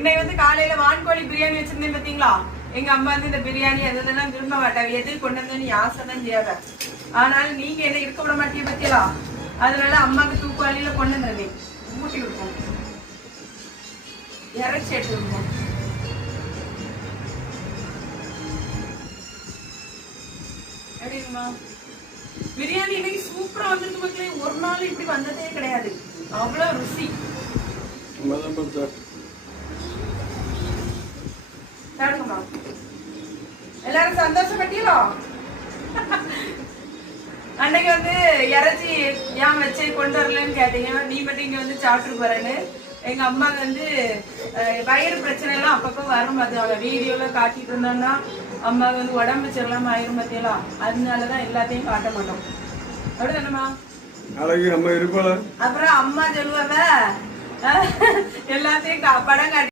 இன்னைக்கு வந்து காலையில வான்கோழி பிரியாணி வச்சிருந்தேன் பாத்தீங்களா. எங்க அம்மா வந்து இந்த பிரியாணி அதெல்லாம் விரும்ப மாட்டாங்க. எது கொண்டு வந்து நீ ஆசை தான் செய்யாத. ஆனாலும் நீங்க என்ன இருக்க விட மாட்டீங்க பத்தியலா. அதனால அம்மாக்கு தூக்குவாளியில கொண்டு வந்தேன். மூட்டி விடுவோம், இறைச்சி எடுத்து விடுவோம். எப்படிமா பிரியாணி இன்னைக்கு சூப்பரா வந்திருக்கு மக்களே. ஒரு நாள் இப்படி வந்ததே கிடையாது. அவ்வளவு ருசி. எல்லாரும் சந்தோஷப்பட்டீங்களோ? அன்னைக்கு வந்து இறைச்சி ஏன் வச்சு கொண்டு வரலன்னு கேட்டீங்க. நீ மட்டும் இங்க வந்து சாப்பிட்டு போறேன்னு. எங்க அம்மாவுக்கு வந்து வயிறு பிரச்சனை எல்லாம் அப்பப்போ வரும். அது அவங்க வீடியோல காட்டிட்டு இருந்தோம்னா அம்மாவுக்கு வந்து உடம்பு சரியில்லாம ஆயிரும் பத்தியெல்லாம். அதனாலதான் எல்லாத்தையும் காட்ட மாட்டோம். அப்படிதானம்மா? அப்புறம் அம்மா சொல்லுவாங்க எல்லாத்தையும் படம் காட்டி